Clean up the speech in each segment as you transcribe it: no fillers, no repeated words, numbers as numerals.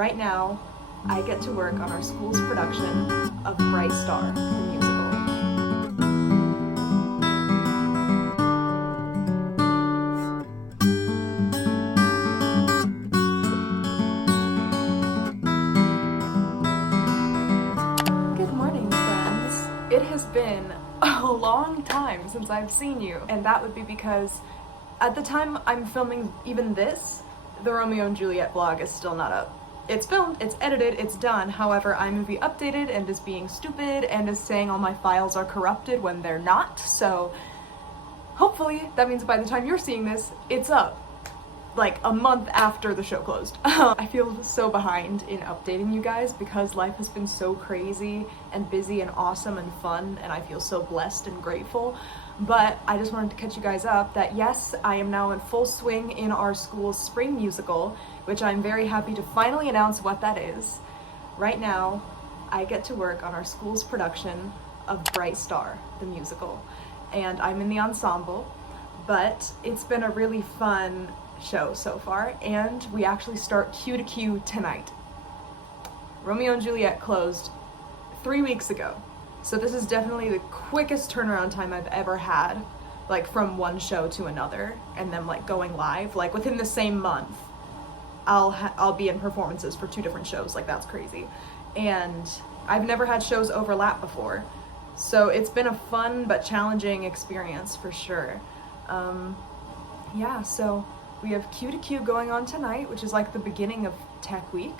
Right now, I get to work on our school's production of Bright Star, the musical. Good morning, friends. It has been a long time since I've seen you, and that would be because at the time I'm filming even this, the Romeo and Juliet vlog is still not up. It's filmed, it's edited, it's done. However, iMovie updated and is being stupid and is saying all my files are corrupted when they're not. So hopefully that means by the time you're seeing this, it's up. Like a month after the show closed. I feel so behind in updating you guys because life has been so crazy and busy and awesome and fun, and I feel so blessed and grateful. But I just wanted to catch you guys up that yes, I am now in full swing in our school's spring musical, which I'm very happy to finally announce what that is. Right now, I get to work on our school's production of Bright Star, the musical. And I'm in the ensemble, but it's been a really fun show so far, and we actually start Q to Q tonight. Romeo and Juliet closed 3 weeks ago. So this is definitely the quickest turnaround time I've ever had, like from one show to another, and then like going live, like within the same month, I'll be in performances for 2 different shows. Like that's crazy. And I've never had shows overlap before. So it's been a fun but challenging experience for sure. Yeah, so we have Q to Q going on tonight, which is like the beginning of Tech Week.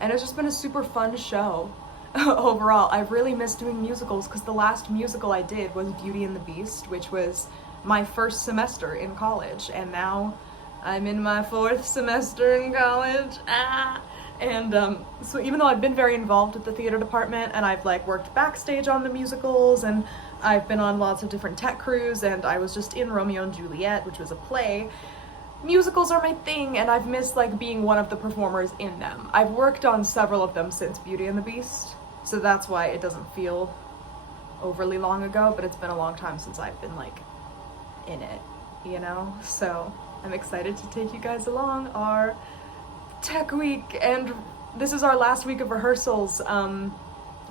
And it's just been a super fun show. Overall, I've really missed doing musicals because the last musical I did was Beauty and the Beast, which was my first semester in college, and now I'm in my 4th semester in college. And so even though I've been very involved with the theater department and I've like worked backstage on the musicals and I've been on lots of different tech crews and I was just in Romeo and Juliet, which was a play, musicals are my thing, and I've missed like being one of the performers in them. I've worked on several of them since Beauty and the Beast, so that's why it doesn't feel overly long ago, but it's been a long time since I've been like in it, you know? So I'm excited to take you guys along our Tech Week, and this is our last week of rehearsals.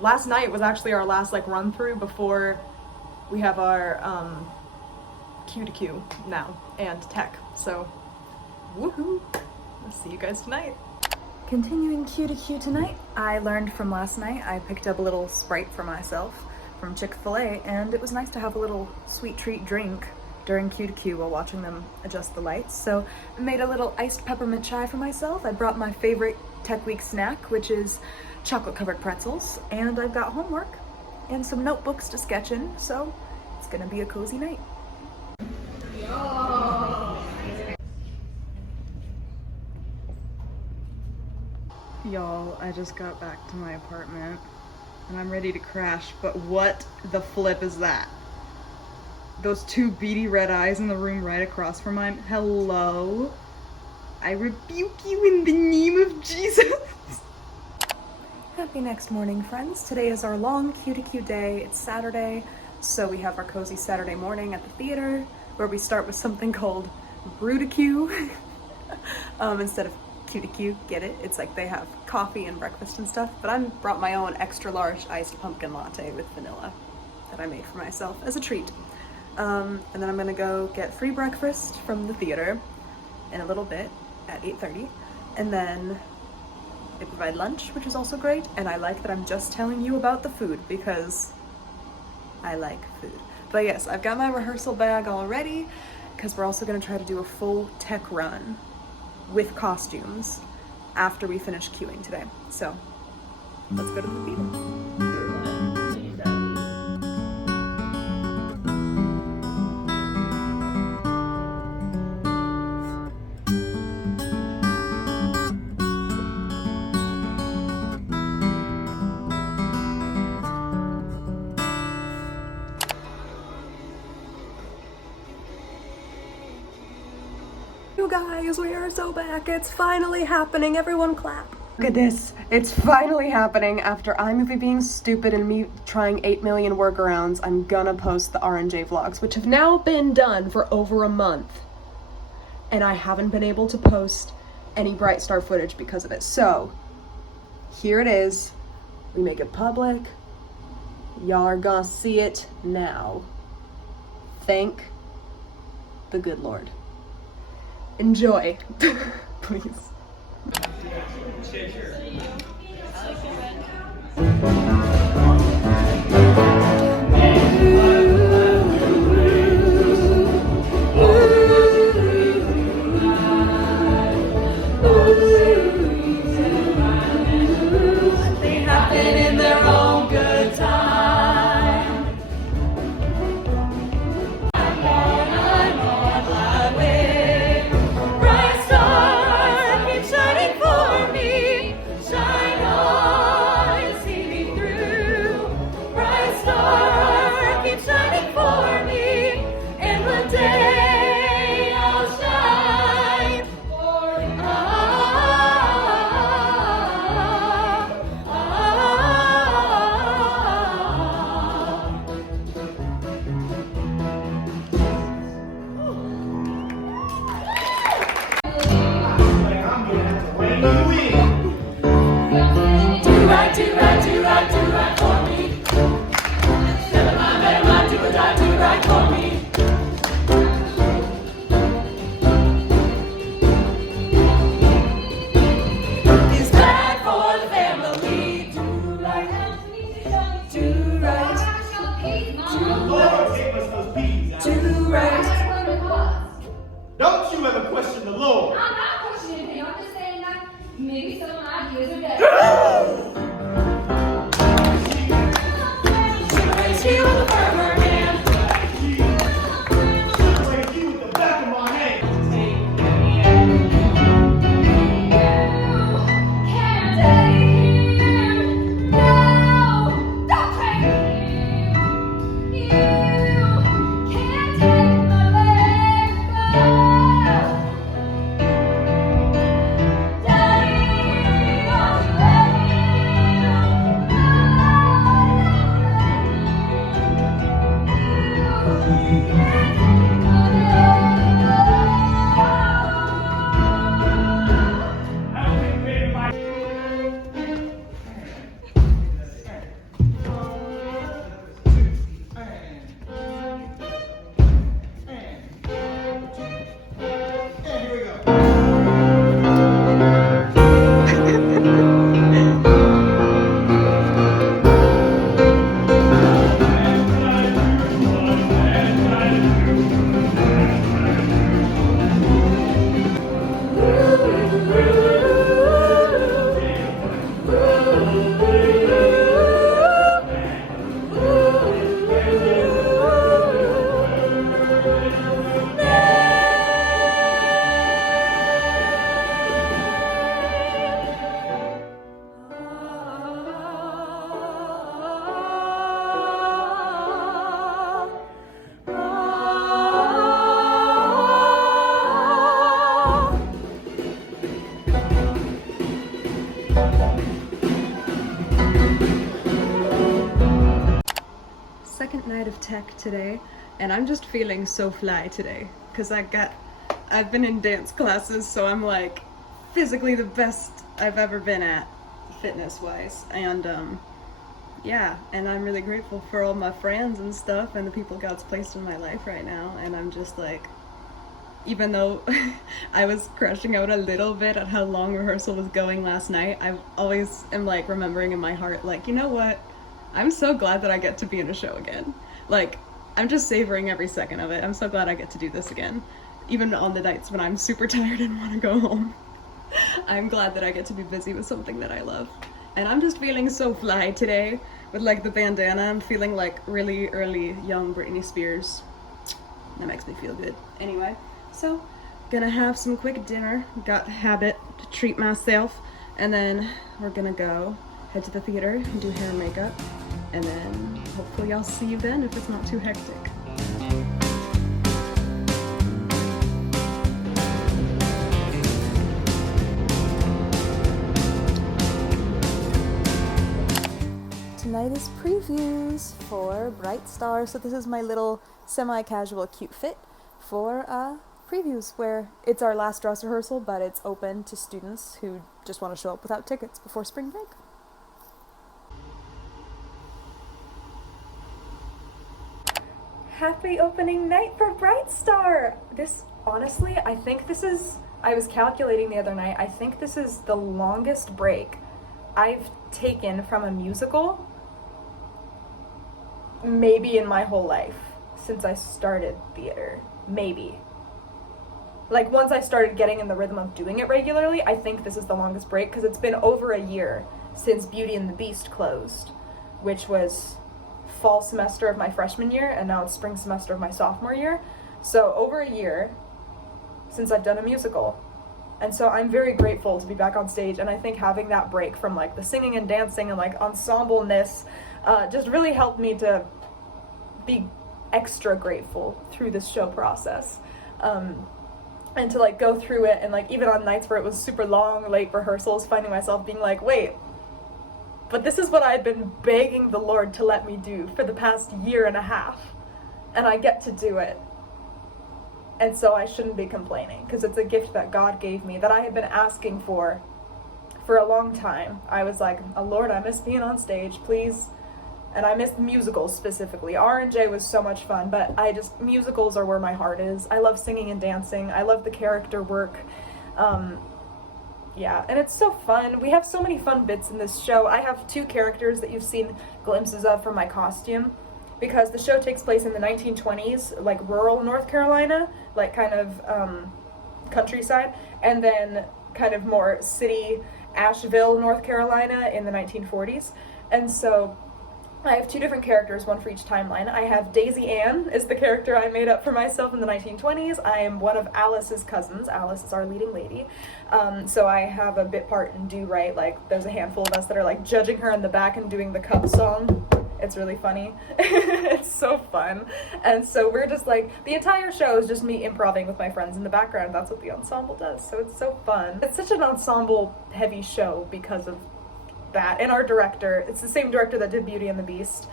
Last night was actually our last like run through before we have our Q to Q now and Tech, so woohoo! I'll see you guys tonight. Continuing Q to Q tonight, I learned from last night. I picked up a little Sprite for myself from Chick-fil-A, and it was nice to have a little sweet treat drink during Q to Q while watching them adjust the lights. So I made a little iced peppermint chai for myself. I brought my favorite Tech Week snack, which is chocolate covered pretzels, and I've got homework and some notebooks to sketch in, so it's gonna be a cozy night. Y'all, I just got back to my apartment and I'm ready to crash, but what the flip is that? Those 2 beady red eyes in the room right across from mine. Hello? I rebuke you in the name of Jesus. Happy next morning, friends. Today is our long Q to Q day. It's Saturday, so we have our cozy Saturday morning at the theater where we start with something called Brew to Q instead of Q to Q, get it? It's like they have coffee and breakfast and stuff, but I brought my own extra large iced pumpkin latte with vanilla that I made for myself as a treat. And then I'm gonna go get free breakfast from the theater in a little bit at 8:30, and then they provide lunch, which is also great, and I like that I'm just telling you about the food because I like food. But yes, I've got my rehearsal bag all ready because we're also gonna try to do a full tech run with costumes after we finish queuing today. So let's go to the theater. You guys, we are so back. It's finally happening. Everyone clap. Look at this. It's finally happening. After iMovie being stupid and me trying 8 million workarounds, I'm gonna post the R&J vlogs, which have now been done for over a month. And I haven't been able to post any Bright Star footage because of it. So here it is. We make it public. Y'all are gonna see it now. Thank the good Lord. Enjoy, please. They happen in their own good time. I'm on my way. Bright star, keep shining for me. Shine on, see me through. Bright star, keep shining for me. And one day I'll shine. Don't you ever question the Lord. I'm not questioning anything. I'm just saying that maybe some ideas are better. She with the firmer hand. Like you with the back of my hand. Can't take him. No, don't take him. You can't take my legs. Daddy, don't And here we go. Second night of tech today, and I'm just feeling so fly today because I've been in dance classes, so I'm like physically the best I've ever been at fitness wise, and yeah, and I'm really grateful for all my friends and stuff and the people God's placed in my life right now. And I'm just like, even though I was crushing out a little bit at how long rehearsal was going last night, I always am like remembering in my heart, like, you know what? I'm so glad that I get to be in a show again. Like, I'm just savoring every second of it. I'm so glad I get to do this again. Even on the nights when I'm super tired and want to go home. I'm glad that I get to be busy with something that I love. And I'm just feeling so fly today with like the bandana. I'm feeling like really early young Britney Spears. That makes me feel good. Anyway, so gonna have some quick dinner. Got habit to treat myself. And then we're gonna go head to the theater and do hair and makeup. And then hopefully I'll see you then if it's not too hectic. Tonight is previews for Bright Star. So this is my little semi-casual cute fit for previews, where it's our last dress rehearsal, but it's open to students who just want to show up without tickets before spring break. happy opening night for Bright Star. Honestly, I was calculating the other night, I think this is the longest break I've taken from a musical maybe in my whole life since I started theater. Maybe. Like, once I started getting in the rhythm of doing it regularly, I think this is the longest break, because it's been over a year since Beauty and the Beast closed, which was fall semester of my freshman year, and now it's spring semester of my sophomore year. So over a year since I've done a musical. And so I'm very grateful to be back on stage, and I think having that break from like the singing and dancing and like ensemble-ness just really helped me to be extra grateful through this show process. And to like go through it, and like even on nights where it was super long, late rehearsals, finding myself being like, wait, but this is what I had been begging the Lord to let me do for the past year and a half, and I get to do it. And so I shouldn't be complaining, because it's a gift that God gave me that I had been asking for a long time. I was like, oh Lord, I miss being on stage, please. And I missed musicals specifically. R&J was so much fun, but musicals are where my heart is. I love singing and dancing. I love the character work. Yeah, and it's so fun. We have so many fun bits in this show. I have 2 characters that you've seen glimpses of from my costume, because the show takes place in the 1920s, like rural North Carolina, like kind of countryside, and then kind of more city Asheville, North Carolina in the 1940s. And so I have 2 different characters, one for each timeline. I have Daisy Ann is the character I made up for myself in the 1920s. I am one of Alice's cousins. Alice is our leading lady. So I have a bit part in Do Right. Like, there's a handful of us that are like judging her in the back and doing the Cub song. It's really funny. It's so fun. And so we're just like, the entire show is just me improvising with my friends in the background. That's what the ensemble does. So it's so fun. It's such an ensemble heavy show because of that. And our director, it's the same director that did Beauty and the Beast.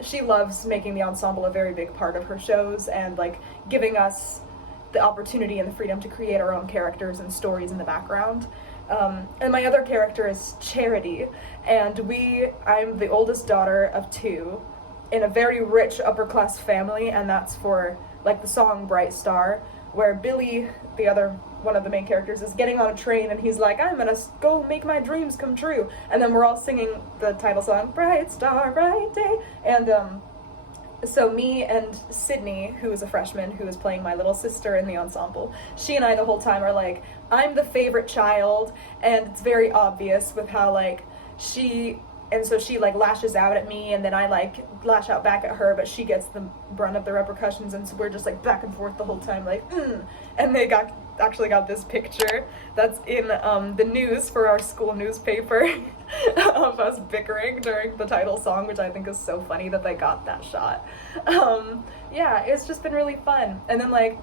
She loves making the ensemble a very big part of her shows, and like giving us the opportunity and the freedom to create our own characters and stories in the background. And my other character is Charity, and I'm the oldest daughter of 2 in a very rich upper class family, and that's for like the song Bright Star, where Billy, one of the main characters, is getting on a train and he's like, I'm gonna go make my dreams come true. And then we're all singing the title song, Bright Star, Bright Day. And so me and Sydney, who is a freshman, who is playing my little sister in the ensemble, she and I the whole time are like, I'm the favorite child, and it's very obvious with how like she like lashes out at me, and then I like lash out back at her, but she gets the brunt of the repercussions, and so we're just like back and forth the whole time, like, And they actually got this picture that's in the news for our school newspaper of us bickering during the title song, which I think is so funny that they got that shot. Yeah, it's just been really fun. And then like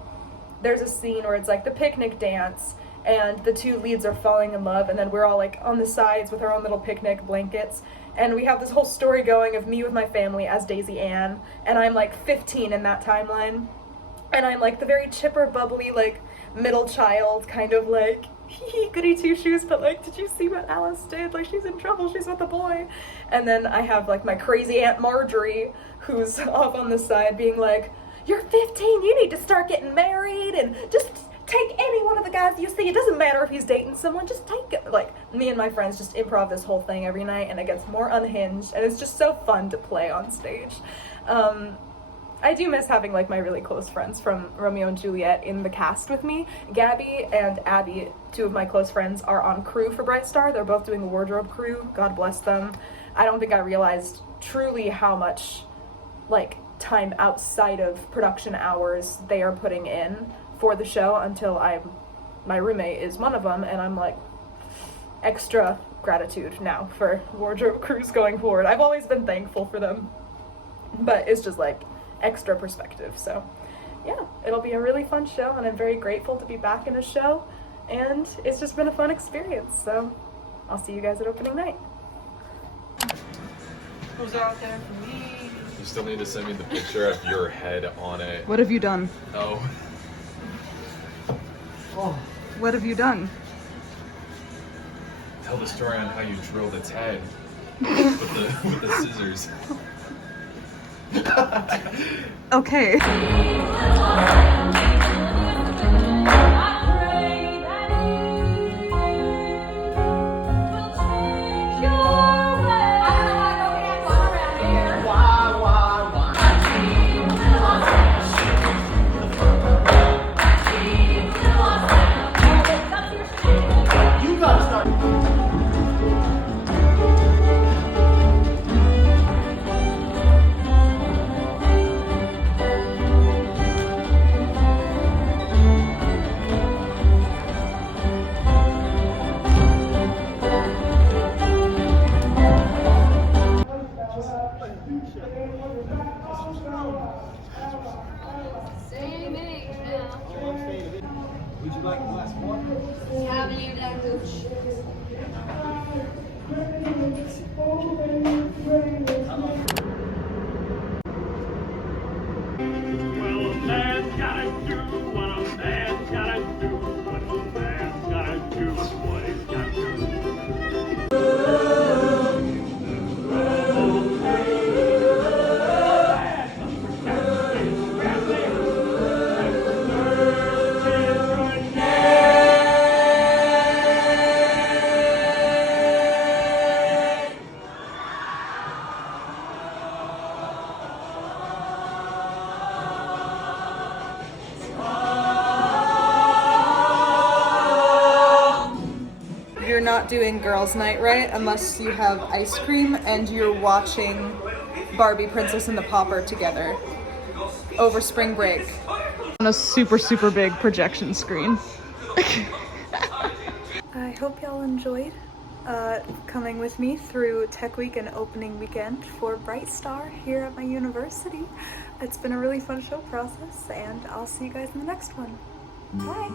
there's a scene where it's like the picnic dance, and the 2 leads are falling in love, and then we're all like on the sides with our own little picnic blankets, and we have this whole story going of me with my family as Daisy Ann, and I'm like 15 in that timeline, and I'm like the very chipper, bubbly, like middle child, kind of like hee goody 2-shoes, but like, did you see what Alice did? Like, she's in trouble, she's with a boy. And then I have like my crazy Aunt Marjorie, who's off on the side being like, you're 15, you need to start getting married, and just take any one of the guys you see. It doesn't matter if he's dating someone, just take it. Like, me and my friends just improv this whole thing every night, and it gets more unhinged, and it's just so fun to play on stage. I do miss having like my really close friends from Romeo and Juliet in the cast with me. Gabby and Abby, 2 of my close friends, are on crew for Bright Star. They're both doing the wardrobe crew. God bless them. I don't think I realized truly how much like time outside of production hours they are putting in for the show until my roommate is one of them, and I'm like, extra gratitude now for wardrobe crews going forward. I've always been thankful for them, but it's just like extra perspective. So yeah, it'll be a really fun show, and I'm very grateful to be back in a show, and it's just been a fun experience. So I'll see you guys at opening night. Who's out there for me? You still need to send me the picture of your head on it. What have you done? Oh. What have you done? Tell the story on how you drilled its head with the scissors. Okay. You gotta start. Same age now. Would you like a glass of water? Have you done gooch? Well, a man's gotta do what a man's gotta do. What a man's gotta do is what he's got to do. You're not doing girls' night, right? Unless you have ice cream and you're watching Barbie, Princess and the Pauper together over spring break on a super, super big projection screen. I hope y'all enjoyed coming with me through Tech Week and opening weekend for Bright Star here at my university. It's been a really fun show process, and I'll see you guys in the next one. Bye!